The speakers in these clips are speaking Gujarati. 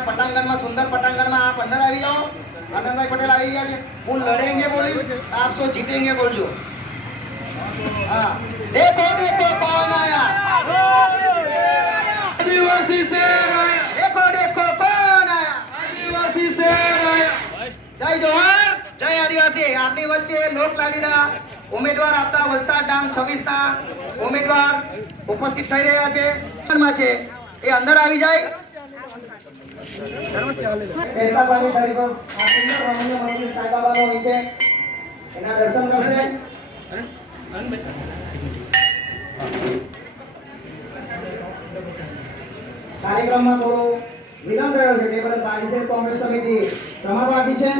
આપણા પટાંગણમાં, સુંદર પટાંગણમાં આપ અંદર આવી જાઓ. આનંદભાઈ પટેલ આવી ગયા છે. હું લડેંગે બોલીશ, આપ સો જીતેંગે બોલજો? હા. દેખો દેખો કોણ આયા આદિવાસી સે દેખો દેખો કોણ આયા આદિવાસી સે જય જોહાર જય આદિવાસી. આપની વચ્ચે લોક લાડીના ઉમેદવાર આપતા વલસાડ ડાંગ છવ્વીસના ઉમેદવાર ઉપસ્થિત થઈ રહ્યા છે. એ અંદર આવી જાય. પૈસા પાણી તારી પર આ સુંદર રમણીય સાંઈબાબાનો છે. કાર્યક્રમમાં થોડો વિલંબ થયો છે. તે બદલ કોંગ્રેસ સમિતિ ક્ષમા પ્રાર્થી છે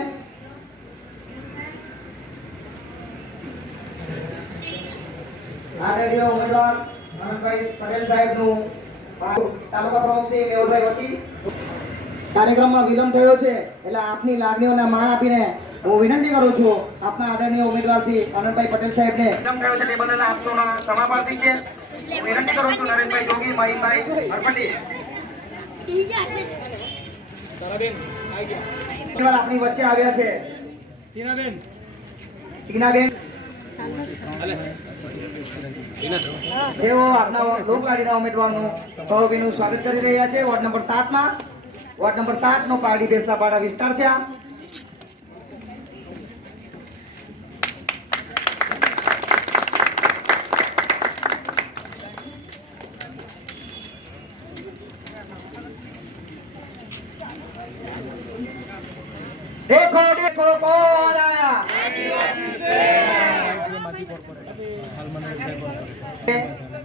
ઉમેદવાર અનંતભાઈ પટેલ સાહેબનું તાલુકા પ્રમુખ શ્રી મેહુલભાઈ વસી. કાર્યક્રમમાં વિલંબ થયો છે. એટલે આપની લાગણીઓને માન આપીને હું વિનંતી કરું છું આપના આદરણીય ઉમેદવારથી આનંદભાઈ પટેલ સાહેબને. વિલંબ થયો છે તે બદલ આપનો ક્ષમા છે. વિનંતી કરું છું નરેશભાઈ જોગી મહિનભાઈ હરપટી આપની વચ્ચે આવ્યા છે. ટીનાબેન. ટીનાબેન. તેઓ આપના લોકલાડીના ઉમેદવારનું ભાવભીનું સ્વાગત કરી રહ્યા છે. વોર્ડ નંબર સાતમાં વોર્ડ નંબર સાત નો પારડી ભેસલાપાડા વિસ્તાર છે આ. દેખો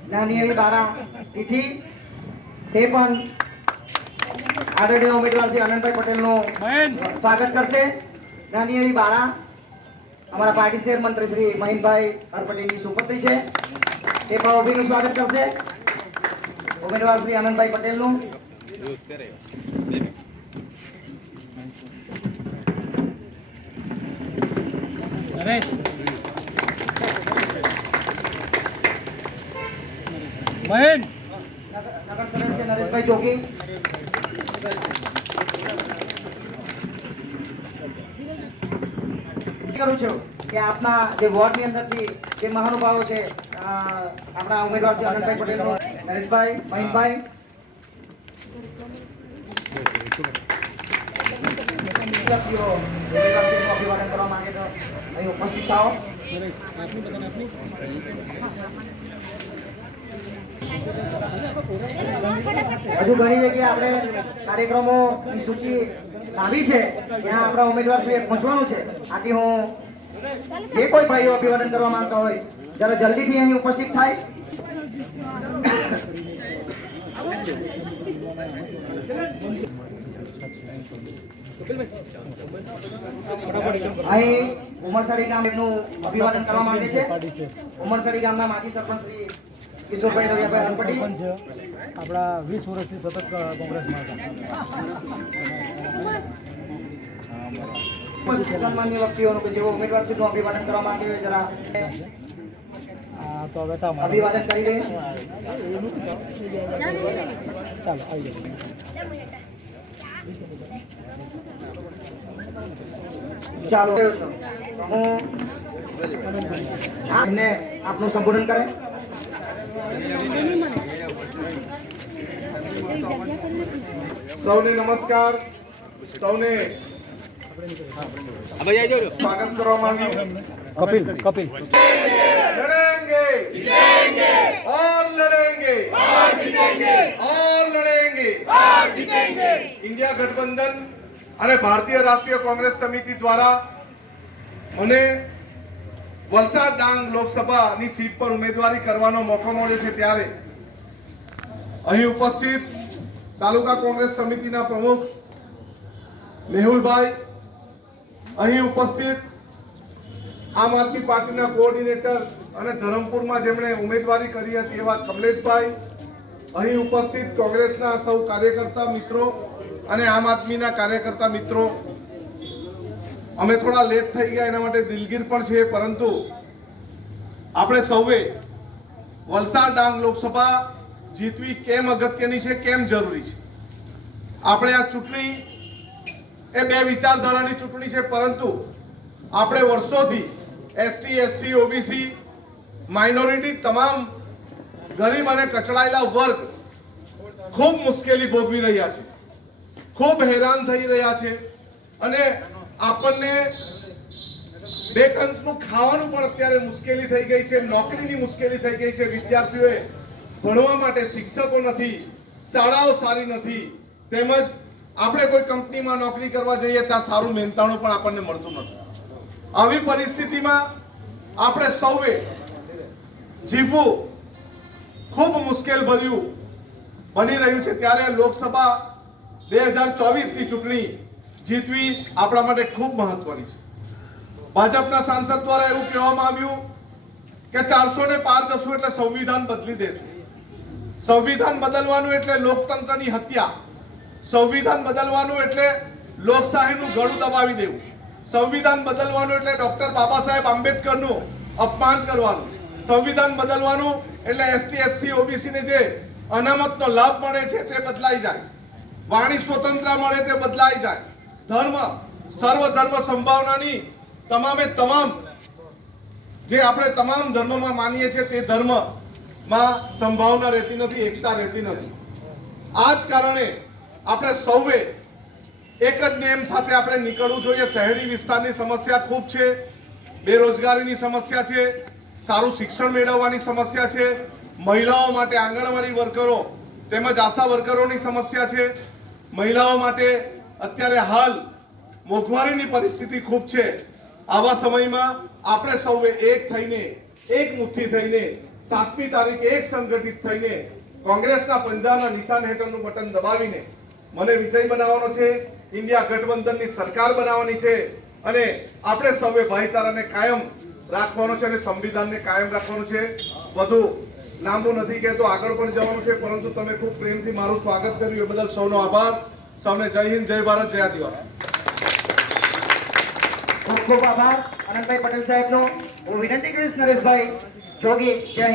નાની એવી બારા તિથિ, તે પણ આદરણીય ઉમેદવાર શ્રી આનંદભાઈ પટેલનું સ્વાગત કરશે. નાની બાળા અમારા પાર્ટી શેર મંત્રી શ્રી મહિનભાઈ હરપટેલની સુપત્રી છે. તે ભાવભીનું સ્વાગત કરશે. ઉમેદવાર શ્રી આનંદભાઈ પટેલનું. મહેન. નગર સદસ્ય નરેશભાઈ જોગી કરું છું કે આપના જે વોર્ડની અંદરથી જે મહાનુભાવો છે આપણા ઉમેદવાર છે અનંતભાઈ પટેલ નરેશભાઈ, મહિનભાઈ. અભિવાદન કરવા માંગે તો અહીં ઉપસ્થિત થાઓ નરેશ આપની બધાને આપની હજુ ઘણી જગ્યાએ આપણે કાર્યક્રમોની સૂચિ લાવી છે. ત્યાં આપણા ઉમેદવાર સુધી પહોંચવાનું છે. આથી હું જે કોઈ ભાઈઓ અભિવાદન કરવા માંગતા હોય, જરા જલ્દીથી અહીં ઉપસ્થિત થાય. અહીં ઉમરસરી ગામ એમનું અભિવાદન કરવા માંગે છે. ઉમરસરી ગામના માજી સરપંચ શ્રી કિશોરભાઈ હરપટી સરપંચ આપણા વીસ વર્ષથી સતત કોંગ્રેસમાં હતા. અભિવાદન કરી દે ચાલો આવી જાઓ. ચાલો હું આપનું સંબોધન કરે સૌને નમસ્કાર સૌને સ્વાગત કરવા માંગુ કપિલ કપિલ લડેંગે और लड़ेंगे और लड़ेंगे ઇન્ડિયા ગઠબંધન અને ભારતીય રાષ્ટ્રીય કોંગ્રેસ સમિતિ દ્વારા મને વલસાડ ડાંગ લોકસભાની સીટ પર ઉમેદવારી કરવાનો મોકો મળ્યો છે ત્યારે અહીં ઉપસ્થિત તાલુકા કોંગ્રેસ સમિતિના પ્રમુખ મેહુલભાઈ, અહીં ઉપસ્થિત આમ આદમી પાર્ટીના કોઓર્ડિનેટર અને ધરમપુરમાં જેમણે ઉમેદવારી કરી હતી એવા કમલેશભાઈ, અહીં ઉપસ્થિત કોંગ્રેસના સૌ કાર્યકર્તા મિત્રો અને આમ આદમીના કાર્યકર્તા મિત્રો અમે થોડા લેટ થઈ ગયા, એના માટે દિલગીર પણ છે, પરંતુ આપણે સૌએ વલસાડ ડાંગ લોકસભા જીતવી કેમ અગત્યની છે, કેમ જરૂરી છે? આપણે આ ચૂંટણી, એ બે વિચારધારાની ચૂંટણી છે, પરંતુ આપણે વર્ષોથી એસટી એસસી ઓબીસી માઇનોરિટી તમામ ગરીબ અને કચડાયેલા વર્ગ ખૂબ મુશ્કેલી ભોગવી રહ્યા છે. ખૂબ હેરાન થઈ રહ્યા છે અને આપણને બે અંકનું ખાવાનું પણ અત્યારે મુશ્કેલી થઈ ગઈ છે, નોકરીની મુશ્કેલી થઈ ગઈ છે. વિદ્યાર્થીઓએ ભણવા માટે શિક્ષકો નથી, શાળાઓ સારી નથી. તેમજ આપણે કોઈ કંપનીમાં નોકરી કરવા જઈએ ત્યાં સારું મહેનતાણું પણ આપણને મળતું નથી. આવી પરિસ્થિતિમાં આપણે સૌએ જીવવું ખૂબ મુશ્કેલ ભર્યું બની રહ્યું છે. ત્યારે લોકસભા બે હજાર ચોવીસની ચૂંટણી જીતવી આપણા માટે ખૂબ મહત્વની છે. ભાજપના સાંસદ દ્વારા એવું કહેવામાં આવ્યું કે ચારસો ને પાર જશું એટલે સંવિધાન બદલી દેશું. સંવિધાન બદલવાનું એટલે લોકતંત્રની હત્યા. સંવિધાન બદલવાનું એટલે લોકશાહીનું ગળું દબાવી દેવું. સંવિધાન બદલવાનું એટલે ડોક્ટર બાબા સાહેબ આંબેડકરનું અપમાન કરવાનું. સંવિધાન બદલવાનું એટલે એસટી એસસી ઓબીસીને જે અનામતનો લાભ મળે છે તે બદલાઈ જાય. વાણી સ્વતંત્ર મળે તે બદલાઈ જાય. ધર્મ સર્વ ધર્મ સંભાવનાની તમામે તમામ, જે આપણે તમામ ધર્મમાં માનીએ છીએ તે ધર્મમાં સંભાવના રહેતી નથી, એકતા રહેતી નથી. આ જ કારણે આપણે સૌએ એક જ નેમ સાથે આપણે નીકળવું જોઈએ. શહેરી વિસ્તારની સમસ્યા ખૂબ છે, બેરોજગારીની સમસ્યા છે, સારું શિક્ષણ મેળવવાની સમસ્યા છે, મહિલાઓ માટે આંગણવાડી વર્કરો તેમજ આશા વર્કરોની સમસ્યા છે. મહિલાઓ માટે અત્યારે હાલ મોંઘવારીની પરિસ્થિતિ ખૂબ છે. આવા સમયમાં આપણે સૌએ એક થઈને, એક મુઠ્ઠી થઈને, સાતમી તારીખે એક સંગઠિત થઈને કોંગ્રેસના પંજાના નિશાન હેઠળનું બટન દબાવીને મને વિજય બનાવવાનો છે, ઇન્ડિયા ગઠબંધનની સરકાર બનાવવાની છે અને આપણે સૌએ ભાઈચારાને કાયમ રાખવાનો છે અને સંવિધાનને કાયમ રાખવાનું છે. વધુ લાંબુ નથી કહેતો, આગળ પણ જવાનું છે, પરંતુ તમે ખૂબ પ્રેમથી મારું સ્વાગત કર્યું. એ બદલ સૌનો આભાર. સૌને જય હિન્દ, જય ભારત, જય આદિવાસી. ખૂબ ખૂબ આભાર આનંદભાઈ પટેલ સાહેબનો. હું વિનંતી કરીશ નરેશભાઈ, જોગી, જય હિન્દ.